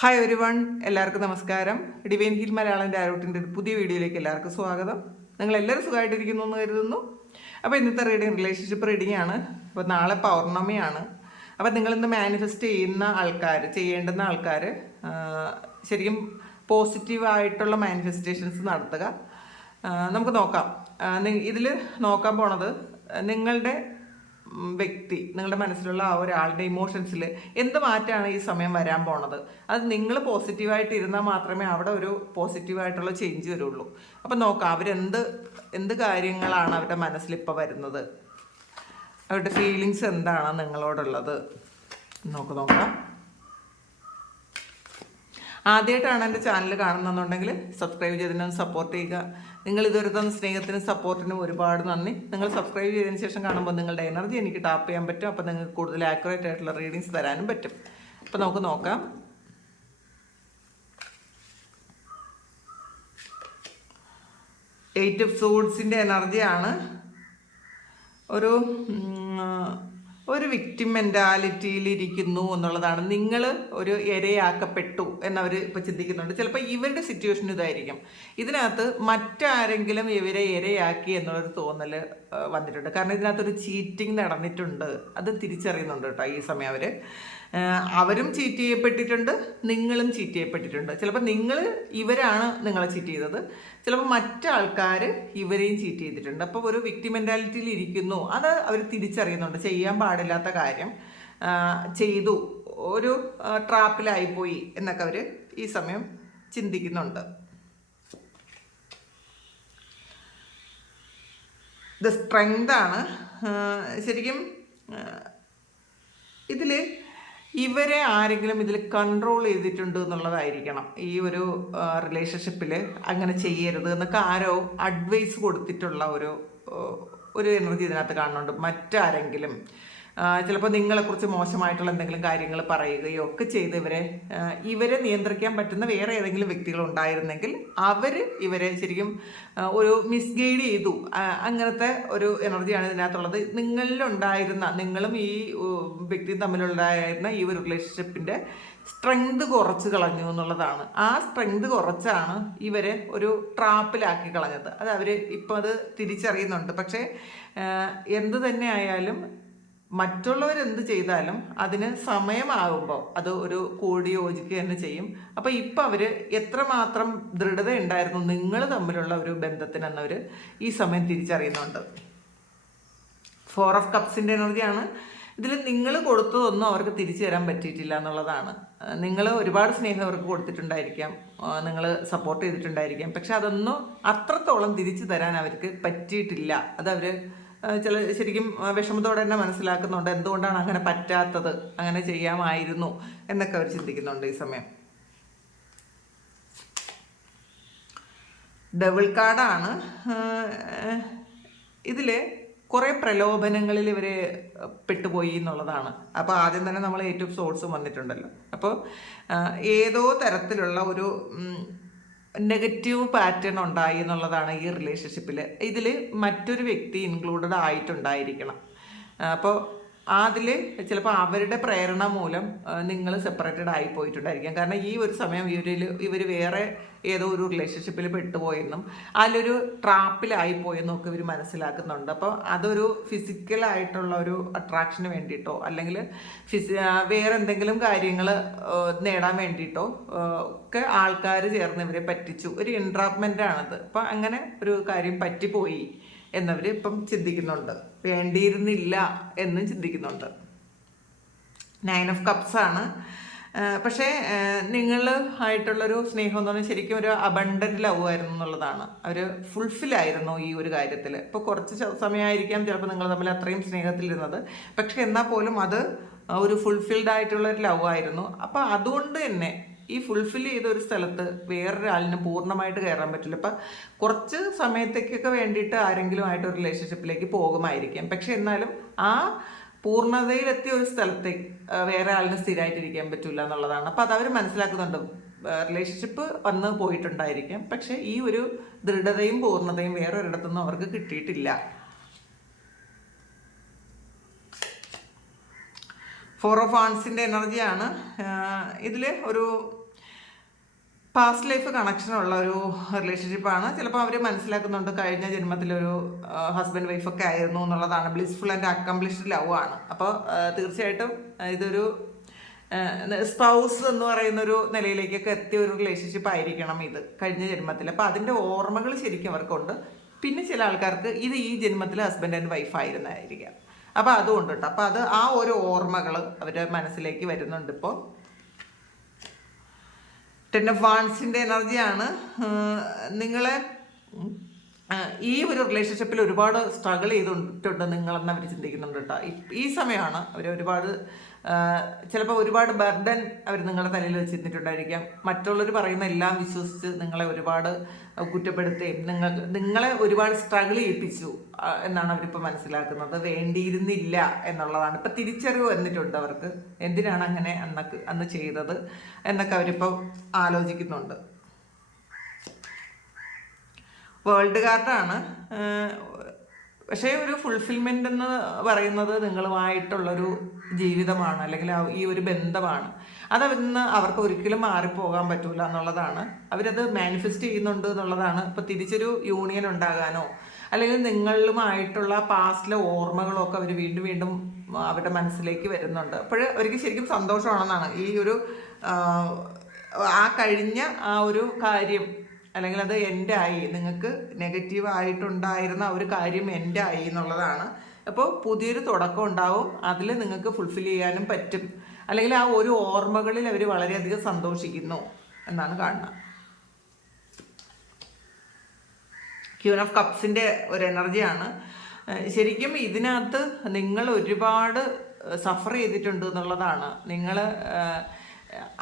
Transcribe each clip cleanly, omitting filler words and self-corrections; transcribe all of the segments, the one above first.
Hi every one, എല്ലാവർക്കും നമസ്കാരം. Divine heal Malayalam ആരോട്ടിൻ്റെ പുതിയ വീഡിയോയിലേക്ക് എല്ലാവർക്കും സ്വാഗതം. നിങ്ങളെല്ലാവരും സുഖമായിട്ടിരിക്കുന്നു എന്ന് കരുതുന്നു. അപ്പോൾ ഇന്നത്തെ റീഡിങ് റിലേഷൻഷിപ്പ് റീഡിംഗ് ആണ്. അപ്പോൾ നാളെ പൗർണമിയാണ്. അപ്പോൾ നിങ്ങളിന്ന് മാനിഫെസ്റ്റ് ചെയ്യുന്ന ആൾക്കാർ, ചെയ്യേണ്ടുന്ന ആൾക്കാർ ശരിക്കും പോസിറ്റീവായിട്ടുള്ള മാനിഫെസ്റ്റേഷൻസ് നടത്തുക. നമുക്ക് നോക്കാം. ഇതിൽ നോക്കാൻ പോണത് നിങ്ങളുടെ വ്യക്തി, നിങ്ങളുടെ മനസ്സിലുള്ള ആ ഒരാളുടെ ഇമോഷൻസിൽ എന്ത് മാറ്റമാണ് ഈ സമയം വരാൻ പോണത്. അത് നിങ്ങൾ പോസിറ്റീവായിട്ട് ഇരുന്നാൽ മാത്രമേ അവിടെ ഒരു പോസിറ്റീവായിട്ടുള്ള ചേഞ്ച് വരുള്ളൂ. അപ്പം നോക്കാം എന്ത് കാര്യങ്ങളാണ് അവരുടെ മനസ്സിൽ ഇപ്പോൾ വരുന്നത്, അവരുടെ ഫീലിങ്സ് എന്താണ് നിങ്ങളോടുള്ളത് നോക്കാം. ആദ്യമായിട്ടാണ് എൻ്റെ ചാനൽ കാണുന്നതെന്നുണ്ടെങ്കിൽ സബ്സ്ക്രൈബ് ചെയ്തതിനൊന്ന് സപ്പോർട്ട് ചെയ്യുക. നിങ്ങൾ ഇതുവരെ തന്ന സ്നേഹത്തിനും സപ്പോർട്ടിനും ഒരുപാട് നന്ദി. നിങ്ങൾ സബ്സ്ക്രൈബ് ചെയ്തതിന് ശേഷം കാണുമ്പോൾ നിങ്ങളുടെ എനർജി എനിക്ക് ടാപ്പ് ചെയ്യാൻ പറ്റും. അപ്പോൾ നിങ്ങൾക്ക് കൂടുതൽ ആക്യുറേറ്റ് ആയിട്ടുള്ള റീഡിങ്സ് തരാനും പറ്റും. അപ്പോൾ നമുക്ക് നോക്കാം. എയ്റ്റ് ഓഫ് സോഡ്സിൻ്റെ എനർജിയാണ്. ഒരു വിക്ടിം മെൻറ്റാലിറ്റിയിലിരിക്കുന്നു എന്നുള്ളതാണ്. നിങ്ങൾ ഒരു ഇരയാക്കപ്പെട്ടു എന്നവർ ഇപ്പോൾ ചിന്തിക്കുന്നുണ്ട്. ചിലപ്പോൾ ഇവരുടെ സിറ്റുവേഷൻ ഇതായിരിക്കും. ഇതിനകത്ത് മറ്റാരെങ്കിലും ഇവരെ ഇരയാക്കി എന്നുള്ളൊരു തോന്നൽ വന്നിട്ടുണ്ട്. കാരണം ഇതിനകത്തൊരു ചീറ്റിംഗ് നടന്നിട്ടുണ്ട്. അത് തിരിച്ചറിയുന്നുണ്ട് കേട്ടോ ഈ സമയം അവരും ചീറ്റ് ചെയ്യപ്പെട്ടിട്ടുണ്ട്, നിങ്ങളും ചീറ്റ് ചെയ്യപ്പെട്ടിട്ടുണ്ട്. ചിലപ്പോൾ ഇവരാണ് നിങ്ങളെ ചീറ്റ് ചെയ്തത്, ചിലപ്പോൾ മറ്റാൾക്കാർ ഇവരെയും ചീറ്റ് ചെയ്തിട്ടുണ്ട്. അപ്പോൾ ഒരു വിക്ടിം മെൻറ്റാലിറ്റിയിൽ ഇരിക്കുന്നു. അത് അവർ തിരിച്ചറിയുന്നുണ്ട്. ചെയ്യാൻ പാടില്ലാത്ത കാര്യം ചെയ്തു, ഒരു ട്രാപ്പിലായിപ്പോയി എന്നൊക്കെ അവർ ഈ സമയം ചിന്തിക്കുന്നുണ്ട്. ഇത് സ്ട്രെങ്ത് ആണ്. ശരിക്കും ഇതിൽ ഇവരെ ആരെങ്കിലും ഇതിൽ കൺട്രോൾ ചെയ്തിട്ടുണ്ട് എന്നുള്ളതായിരിക്കണം. ഈ ഒരു റിലേഷൻഷിപ്പിൽ അങ്ങനെ ചെയ്യരുത് എന്നൊക്കെ ആരോ അഡ്വൈസ് കൊടുത്തിട്ടുള്ള ഒരു എനർജി ഇതിനകത്ത് കാണുന്നുണ്ട്. മറ്റാരെങ്കിലും ചിലപ്പോൾ നിങ്ങളെക്കുറിച്ച് മോശമായിട്ടുള്ള എന്തെങ്കിലും കാര്യങ്ങൾ പറയുകയോ ഒക്കെ ചെയ്ത് ഇവരെ നിയന്ത്രിക്കാൻ പറ്റുന്ന വേറെ ഏതെങ്കിലും വ്യക്തികൾ ഉണ്ടായിരുന്നെങ്കിൽ ഇവരെ ശരിക്കും ഒരു മിസ്ഗൈഡ് ചെയ്തു. അങ്ങനത്തെ ഒരു എനർജിയാണ് ഇതിനകത്തുള്ളത്. നിങ്ങളും ഈ വ്യക്തിയും തമ്മിലുണ്ടായിരുന്ന ഈ ഒരു റിലേഷൻഷിപ്പിൻ്റെ സ്ട്രെങ്ത് കുറച്ച് കളഞ്ഞു എന്നുള്ളതാണ്. ആ സ്ട്രെങ്ത് കുറച്ചാണ് ഇവരെ ഒരു ട്രാപ്പിലാക്കി കളഞ്ഞത്. അത് ഇപ്പം അത് തിരിച്ചറിയുന്നുണ്ട്. പക്ഷേ എന്ത് തന്നെ ആയാലും മറ്റുള്ളവരെന്ത് ചെയ്താലും അതിന് സമയമാകുമ്പോൾ അത് ഒരു കൂടി യോജിക്കുക തന്നെ ചെയ്യും. അപ്പോൾ ഇപ്പം എത്രമാത്രം ദൃഢത ഉണ്ടായിരുന്നു നിങ്ങൾ തമ്മിലുള്ള ഒരു ബന്ധത്തിനെന്നവർ ഈ സമയം തിരിച്ചറിയുന്നുണ്ട്. 4 ഓഫ് കപ്സിൻ്റെ എനർജിയാണ്. ഇതിൽ നിങ്ങൾ കൊടുത്തതൊന്നും അവർക്ക് തിരിച്ചു തരാൻ പറ്റിയിട്ടില്ല എന്നുള്ളതാണ്. നിങ്ങൾ ഒരുപാട് സ്നേഹം അവർക്ക് കൊടുത്തിട്ടുണ്ടായിരിക്കാം, നിങ്ങൾ സപ്പോർട്ട് ചെയ്തിട്ടുണ്ടായിരിക്കാം. പക്ഷെ അതൊന്നും അത്രത്തോളം തിരിച്ചു തരാൻ അവർക്ക് പറ്റിയിട്ടില്ല. ശരിക്കും വിഷമത്തോടെ തന്നെ മനസ്സിലാക്കുന്നുണ്ട്. എന്തുകൊണ്ടാണ് അങ്ങനെ പറ്റാത്തത്, അങ്ങനെ ചെയ്യാമായിരുന്നു എന്നൊക്കെ അവർ ചിന്തിക്കുന്നുണ്ട് ഈ സമയം. ഡബിൾ കാർഡാണ്. ഇതിൽ കുറേ പ്രലോഭനങ്ങളിൽ ഇവർ പെട്ടുപോയി എന്നുള്ളതാണ്. അപ്പോൾ ആദ്യം തന്നെ നമ്മൾ ഏറ്റവും സോഴ്സും വന്നിട്ടുണ്ടല്ലോ. അപ്പോൾ ഏതോ തരത്തിലുള്ള ഒരു നെഗറ്റീവ് പാറ്റേൺ ഉണ്ടായി എന്നുള്ളതാണ് ഈ റിലേഷൻഷിപ്പിൽ. ഇതിൽ മറ്റൊരു വ്യക്തി ഇൻക്ലൂഡഡ് ആയിട്ടുണ്ടായിരിക്കണം. അപ്പോൾ അതിൽ ചിലപ്പോൾ അവരുടെ പ്രേരണ മൂലം നിങ്ങൾ സെപ്പറേറ്റഡ് ആയി പോയിട്ടുണ്ടായിരിക്കാം. കാരണം ഈ ഒരു സമയം ഇവർ വേറെ ഏതോ ഒരു റിലേഷൻഷിപ്പിൽ പെട്ടുപോയെന്നും അതിലൊരു ട്രാപ്പിലായിപ്പോയെന്നും ഒക്കെ ഇവർ മനസ്സിലാക്കുന്നുണ്ട്. അപ്പോൾ അതൊരു ഫിസിക്കലായിട്ടുള്ള ഒരു അട്രാക്ഷന് വേണ്ടിയിട്ടോ അല്ലെങ്കിൽ വേറെ എന്തെങ്കിലും കാര്യങ്ങൾ നേടാൻ വേണ്ടിയിട്ടോ ഒക്കെ ആൾക്കാർ ചേർന്ന് ഇവരെ പറ്റിച്ചു. ഒരു എൻട്രാപ്മെൻ്റ് ആണത്. അപ്പോൾ അങ്ങനെ ഒരു കാര്യം പറ്റിപ്പോയി എന്നവർ ഇപ്പം ചിന്തിക്കുന്നുണ്ട്. വേണ്ടിയിരുന്നില്ല എന്നും ചിന്തിക്കുന്നുണ്ട്. 9 ഓഫ് കപ്സ് ആണ്. പക്ഷേ ആയിട്ടുള്ളൊരു സ്നേഹം എന്ന് പറഞ്ഞാൽ ശരിക്കും ഒരു അബണ്ടൻ്റ് ലവ് ആയിരുന്നു എന്നുള്ളതാണ്. അവർ ഫുൾഫില്ലായിരുന്നു ഈ ഒരു കാര്യത്തിൽ. ഇപ്പോൾ കുറച്ച് സമയമായിരിക്കാം ചിലപ്പോൾ നിങ്ങൾ തമ്മിൽ അത്രയും സ്നേഹത്തിലിരുന്നത്. പക്ഷെ എന്നാൽ പോലും അത് ഒരു ഫുൾഫിൽഡ് ആയിട്ടുള്ളൊരു ലവ് ആയിരുന്നു. അപ്പോൾ അതുകൊണ്ട് തന്നെ ഈ ഫുൾഫിൽ ചെയ്ത ഒരു സ്ഥലത്ത് വേറൊരാളിന് പൂർണ്ണമായിട്ട് കയറാൻ പറ്റില്ല. ഇപ്പം കുറച്ച് സമയത്തേക്കൊക്കെ വേണ്ടിയിട്ട് ആരെങ്കിലുമായിട്ട് ഒരു റിലേഷൻഷിപ്പിലേക്ക് പോകുമായിരിക്കാം. പക്ഷെ എന്നാലും ആ പൂർണ്ണതയിലെത്തിയ ഒരു സ്ഥലത്തേക്ക് വേറെ ആളിന് സ്ഥിരമായിട്ടിരിക്കാൻ പറ്റില്ല എന്നുള്ളതാണ്. അപ്പോൾ അതവർ മനസ്സിലാക്കുന്നുണ്ട്. റിലേഷൻഷിപ്പ് വന്ന് പോയിട്ടുണ്ടായിരിക്കാം, പക്ഷെ ഈ ഒരു ദൃഢതയും പൂർണ്ണതയും വേറെ ഒരിടത്തുനിന്നും അവർക്ക് കിട്ടിയിട്ടില്ല. 4 ഓഫ് വാൻസിൻ്റെ എനർജിയാണ്. ഇതിൽ ഒരു പാസ്റ്റ് ലൈഫ് കണക്ഷനുള്ള ഒരു റിലേഷൻഷിപ്പാണ്. ചിലപ്പോൾ അവർ മനസ്സിലാക്കുന്നുണ്ട് കഴിഞ്ഞ ജന്മത്തിലൊരു ഹസ്ബൻഡ് വൈഫൊക്കെ ആയിരുന്നു എന്നുള്ളതാണ്. ബ്ലിസ്ഫുൾ ആൻഡ് അക്കംപ്ലിഷ്ഡ് ലവ് ആണ്. അപ്പോൾ തീർച്ചയായിട്ടും ഇതൊരു സ്പൗസ് എന്ന് പറയുന്നൊരു നിലയിലേക്കൊക്കെ എത്തിയ ഒരു റിലേഷൻഷിപ്പ് ആയിരിക്കണം ഇത് കഴിഞ്ഞ ജന്മത്തിൽ. അപ്പോൾ അതിൻ്റെ ഓർമ്മകൾ ശരിക്കും അവർക്കുണ്ട്. പിന്നെ ചില ആൾക്കാർക്ക് ഇത് ഈ ജന്മത്തിൽ ഹസ്ബൻഡ് ആൻഡ് വൈഫ് ആയിരുന്നായിരിക്കാം. അപ്പോൾ അതുകൊണ്ട് കേട്ടോ, അപ്പോൾ അത് ആ ഒരു ഓർമ്മകൾ അവരുടെ മനസ്സിലേക്ക് വരുന്നുണ്ട്. ഇപ്പോൾ 10 of Wandsൻ്റെ എനർജിയാണ്. നിങ്ങളെ ഈ ഒരു റിലേഷൻഷിപ്പിൽ ഒരുപാട് സ്ട്രഗിൾ ചെയ്തിട്ടുണ്ട് നിങ്ങളെന്ന് അവർ ചിന്തിക്കുന്നുണ്ട് കേട്ടോ. ഈ സമയമാണ് അവർ ഒരുപാട് ചിലപ്പോൾ ഒരുപാട് ബർഡൻ അവർ നിങ്ങളുടെ തലയിൽ വെച്ചിട്ടുണ്ടായിരിക്കാം. മറ്റുള്ളവർ പറയുന്ന എല്ലാം വിശ്വസിച്ച് നിങ്ങളെ ഒരുപാട് കുറ്റപ്പെടുത്തുകയും നിങ്ങളെ ഒരുപാട് സ്ട്രഗിൾ ചെയ്യിപ്പിച്ചു എന്നാണ് അവരിപ്പോൾ മനസ്സിലാക്കുന്നത്. വേണ്ടിയിരുന്നില്ല എന്നുള്ളതാണ് ഇപ്പം തിരിച്ചറിവ് വന്നിട്ടുണ്ട് അവർക്ക്. എന്തിനാണ് അങ്ങനെ അന്ന് ചെയ്തത് എന്നൊക്കെ അവരിപ്പോൾ ആലോചിക്കുന്നുണ്ട്. വേൾഡ് കാർഡാണ്. പക്ഷേ ഒരു ഫുൾഫിൽമെൻ്റ് എന്ന് പറയുന്നത് നിങ്ങളുമായിട്ടുള്ളൊരു ജീവിതമാണ്, അല്ലെങ്കിൽ ഈ ഒരു ബന്ധമാണ്. അതവിടുന്ന് അവർക്ക് ഒരിക്കലും മാറിപ്പോകാൻ പറ്റില്ല എന്നുള്ളതാണ്. അവരത് മാനിഫെസ്റ്റ് ചെയ്യുന്നുണ്ട് എന്നുള്ളതാണ്. ഇപ്പോൾ തിരിച്ചൊരു യൂണിയൻ ഉണ്ടാകാനോ അല്ലെങ്കിൽ നിങ്ങളുമായിട്ടുള്ള പാസ്റ്റിലെ ഓർമ്മകളോ ഒക്കെ അവർ വീണ്ടും വീണ്ടും അവരുടെ മനസ്സിലേക്ക് വരുന്നുണ്ട്. അപ്പോൾ അവർക്ക് ശരിക്കും സന്തോഷമാണെന്നാണ് ഈ ഒരു ആ കഴിഞ്ഞ ആ ഒരു കാര്യം, അല്ലെങ്കിൽ അത് എൻ്റെ ആയി, നിങ്ങൾക്ക് നെഗറ്റീവായിട്ടുണ്ടായിരുന്ന ഒരു കാര്യം എൻ്റെ ആയി എന്നുള്ളതാണ്. അപ്പോൾ പുതിയൊരു തുടക്കം ഉണ്ടാവും. അതിൽ നിങ്ങൾക്ക് ഫുൾഫിൽ ചെയ്യാനും പറ്റും, അല്ലെങ്കിൽ ആ ഒരു ഓർമ്മകളിൽ അവർ വളരെയധികം സന്തോഷിക്കുന്നു എന്നാണ് കാണുന്നത്. ക്യൂൻ ഓഫ് കപ്സിൻ്റെ ഒരു എനർജിയാണ്. ശരിക്കും ഇതിനകത്ത് നിങ്ങൾ ഒരുപാട് സഫർ ചെയ്തിട്ടുണ്ട് എന്നുള്ളതാണ്. നിങ്ങൾ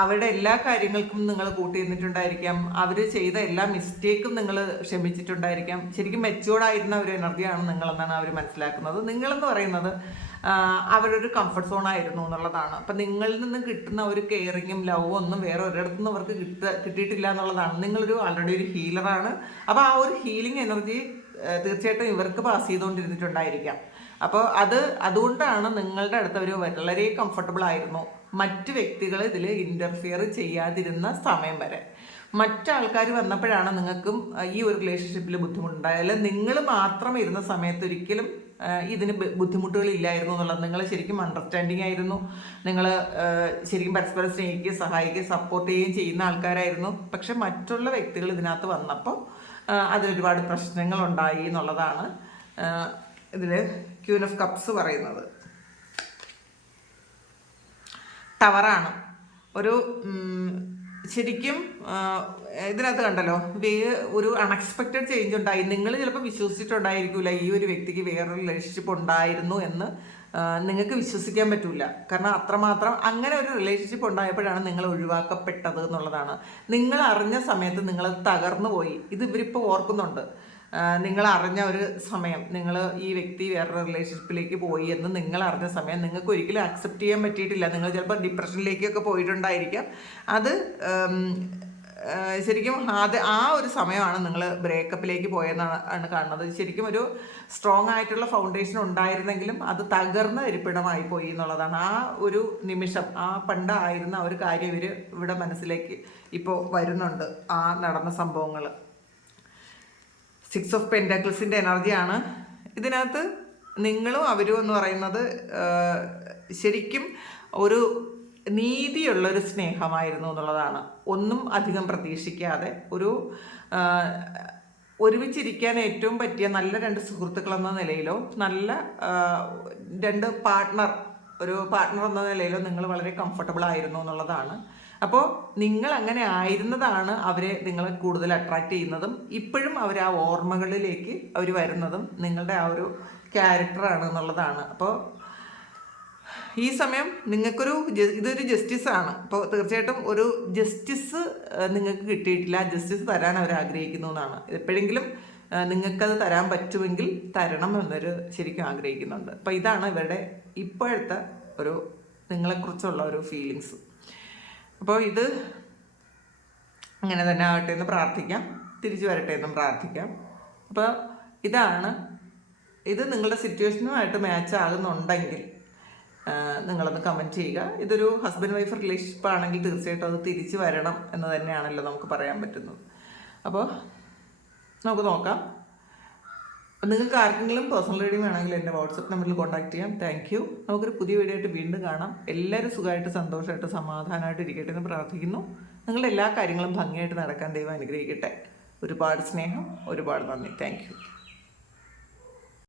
അവരുടെ എല്ലാ കാര്യങ്ങൾക്കും നിങ്ങൾ കൂട്ടി നിന്നിട്ടുണ്ടായിരിക്കാം. അവർ ചെയ്ത എല്ലാ മിസ്റ്റേക്കും നിങ്ങൾ ക്ഷമിച്ചിട്ടുണ്ടായിരിക്കാം. ശരിക്കും മെച്യൂർഡായിരുന്ന ഒരു എനർജിയാണ് നിങ്ങളെന്നാണ് അവർ മനസ്സിലാക്കുന്നത്. നിങ്ങളെന്ന് പറയുന്നത് അവരൊരു കംഫർട്ട് സോണായിരുന്നു എന്നുള്ളതാണ്. അപ്പം നിങ്ങളിൽ നിന്ന് കിട്ടുന്ന ഒരു കെയറിങ്ങും ലവും ഒന്നും വേറെ ഒരിടത്തു നിന്ന് അവർക്ക് കിട്ടിയിട്ടില്ല എന്നുള്ളതാണ്. നിങ്ങളൊരു ആൾറെഡി ഒരു ഹീലറാണ്. അപ്പോൾ ആ ഒരു ഹീലിംഗ് എനർജി തീർച്ചയായിട്ടും ഇവർക്ക് പാസ് ചെയ്തുകൊണ്ടിരുന്നിട്ടുണ്ടായിരിക്കാം. അപ്പോൾ അതുകൊണ്ടാണ് നിങ്ങളുടെ അടുത്ത് അവർ വളരെ കംഫർട്ടബിൾ ആയിരുന്നു. മറ്റ് വ്യക്തികൾ ഇതിൽ ഇൻ്റർഫിയർ ചെയ്യാതിരുന്ന സമയം വരെ. മറ്റാൾക്കാർ വന്നപ്പോഴാണ് നിങ്ങൾക്കും ഈ ഒരു റിലേഷൻഷിപ്പിൽ ബുദ്ധിമുട്ടുണ്ടായത്. നിങ്ങൾ മാത്രം ഇരുന്ന സമയത്ത് ഒരിക്കലും ഇതിന് ബുദ്ധിമുട്ടുകളില്ലായിരുന്നു എന്നുള്ളത്. നിങ്ങൾ ശരിക്കും അണ്ടർസ്റ്റാൻഡിങ് ആയിരുന്നു. നിങ്ങൾ ശരിക്കും പരസ്പരം സ്നേഹിക്കുകയും സഹായിക്കുകയും സപ്പോർട്ട് ചെയ്യുകയും ചെയ്യുന്ന ആൾക്കാരായിരുന്നു. പക്ഷെ മറ്റുള്ള വ്യക്തികൾ ഇതിനകത്ത് വന്നപ്പോൾ അതിലൊരുപാട് പ്രശ്നങ്ങളുണ്ടായി എന്നുള്ളതാണ് ഇതിൽ ക്യൂൻ ഓഫ് കപ്സ് പറയുന്നത്. ടവറാണ്. ഒരു ശരിക്കും ഇതിനകത്ത് കണ്ടല്ലോ, ഒരു അൺഎക്സ്പെക്റ്റഡ് ചേഞ്ച് ഉണ്ടായി. നിങ്ങൾ ചിലപ്പോൾ വിശ്വസിച്ചിട്ടുണ്ടായിരിക്കില്ല ഈ ഒരു വ്യക്തിക്ക് വേറൊരു റിലേഷൻഷിപ്പ് ഉണ്ടായിരുന്നു എന്ന്. നിങ്ങൾക്ക് വിശ്വസിക്കാൻ പറ്റില്ല. കാരണം അത്രമാത്രം അങ്ങനെ ഒരു റിലേഷൻഷിപ്പ് ഉണ്ടായപ്പോഴാണ് നിങ്ങൾ ഒഴിവാക്കപ്പെട്ടത് എന്നുള്ളതാണ്. നിങ്ങൾ അറിഞ്ഞ സമയത്ത് നിങ്ങൾ തകർന്നു പോയി. ഇത് ഇവരിപ്പോൾ ഓർക്കുന്നുണ്ട്. നിങ്ങൾ അറിഞ്ഞ ഒരു സമയം, നിങ്ങൾ ഈ വ്യക്തി വേറൊരു റിലേഷൻഷിപ്പിലേക്ക് പോയി എന്ന് നിങ്ങൾ അറിഞ്ഞ സമയം നിങ്ങൾക്ക് ഒരിക്കലും അക്സെപ്റ്റ് ചെയ്യാൻ പറ്റിയിട്ടില്ല. നിങ്ങൾ ചിലപ്പോൾ ഡിപ്രഷനിലേക്കൊക്കെ പോയിട്ടുണ്ടായിരിക്കാം. അത് ശരിക്കും ആ ഒരു സമയമാണ് നിങ്ങൾ ബ്രേക്കപ്പിലേക്ക് പോയെന്നാണ് കാണുന്നത്. ശരിക്കും ഒരു സ്ട്രോങ് ആയിട്ടുള്ള ഫൗണ്ടേഷൻ ഉണ്ടായിരുന്നെങ്കിലും അത് തകർന്ന ഇരിപ്പിടമായി പോയി എന്നുള്ളതാണ്. ആ ഒരു നിമിഷം, ആ പണ്ടായിരുന്ന ഒരു കാര്യം ഇവിടെ മനസ്സിലേക്ക് ഇപ്പോൾ വരുന്നുണ്ട്, ആ നടന്ന സംഭവങ്ങൾ. 6 of Pentaclesൻ്റെ എനർജിയാണ്. ഇതിനകത്ത് നിങ്ങളും അവരും എന്ന് പറയുന്നത് ശരിക്കും ഒരു നീതിയുള്ളൊരു സ്നേഹമായിരുന്നു എന്നുള്ളതാണ്. ഒന്നും അധികം പ്രതീക്ഷിക്കാതെ ഒരുമിച്ചിരിക്കാൻ ഏറ്റവും പറ്റിയ നല്ല 2 സുഹൃത്തുക്കളെന്ന നിലയിലോ നല്ല 2 ഒരു പാർട്ട്ണർ എന്ന നിലയിലോ നിങ്ങൾ വളരെ കംഫർട്ടബിൾ ആയിരുന്നു എന്നുള്ളതാണ്. അപ്പോൾ നിങ്ങൾ അങ്ങനെ ആയിരുന്നതാണ് നിങ്ങളെ കൂടുതൽ അട്രാക്റ്റ് ചെയ്യുന്നതും ഇപ്പോഴും അവർ ആ ഓർമ്മകളിലേക്ക് അവർ വരുന്നതും നിങ്ങളുടെ ആ ഒരു ക്യാരക്ടറാണ് എന്നുള്ളതാണ്. അപ്പോൾ ഈ സമയം ഇതൊരു ജസ്റ്റിസാണ്. അപ്പോൾ തീർച്ചയായിട്ടും ഒരു ജസ്റ്റിസ് നിങ്ങൾക്ക് കിട്ടിയിട്ടില്ല. ജസ്റ്റിസ് തരാൻ അവർ ആഗ്രഹിക്കുന്നു എന്നാണ്. എപ്പോഴെങ്കിലും നിങ്ങൾക്കത് തരാൻ പറ്റുമെങ്കിൽ തരണം എന്നൊരു ശരിക്കും ആഗ്രഹിക്കുന്നുണ്ട്. അപ്പോൾ ഇതാണ് ഇവരുടെ ഇപ്പോഴത്തെ നിങ്ങളെക്കുറിച്ചുള്ള ഒരു ഫീലിങ്സ്. അപ്പോൾ ഇത് അങ്ങനെ തന്നെ ആകട്ടെ എന്ന് പ്രാർത്ഥിക്കാം, തിരിച്ചു വരട്ടെ എന്നും പ്രാർത്ഥിക്കാം. അപ്പോൾ ഇത് നിങ്ങളുടെ സിറ്റുവേഷനുമായിട്ട് മാച്ച് ആകുന്നുണ്ടെങ്കിൽ നിങ്ങളൊന്ന് കമൻറ്റ് ചെയ്യുക. ഇതൊരു ഹസ്ബൻഡ് വൈഫ് റിലേഷൻഷിപ്പ് ആണെങ്കിൽ തീർച്ചയായിട്ടും അത് തിരിച്ചു വരണം എന്ന് തന്നെയാണല്ലോ നമുക്ക് പറയാൻ പറ്റുന്നത്. അപ്പോൾ നമുക്ക് നോക്കാം. നിങ്ങൾക്ക് ആർക്കെങ്കിലും പേഴ്സണൽ റീഡിംഗ് വേണമെങ്കിൽ എൻ്റെ വാട്സപ്പ് നമ്പറിൽ കോൺടാക്ട് ചെയ്യാം. Thank you. നമുക്കൊരു പുതിയ വീഡിയോ ആയിട്ട് വീണ്ടും കാണാം. എല്ലാവരും സുഖമായിട്ട് സന്തോഷമായിട്ട് സമാധാനമായിട്ട് ഇരിക്കട്ടെ എന്ന് പ്രാർത്ഥിക്കുന്നു. നിങ്ങളുടെ എല്ലാ കാര്യങ്ങളും ഭംഗിയായിട്ട് നടക്കാൻ ദൈവം അനുഗ്രഹിക്കട്ടെ. ഒരുപാട് സ്നേഹം, ഒരുപാട് നന്ദി. Thank you.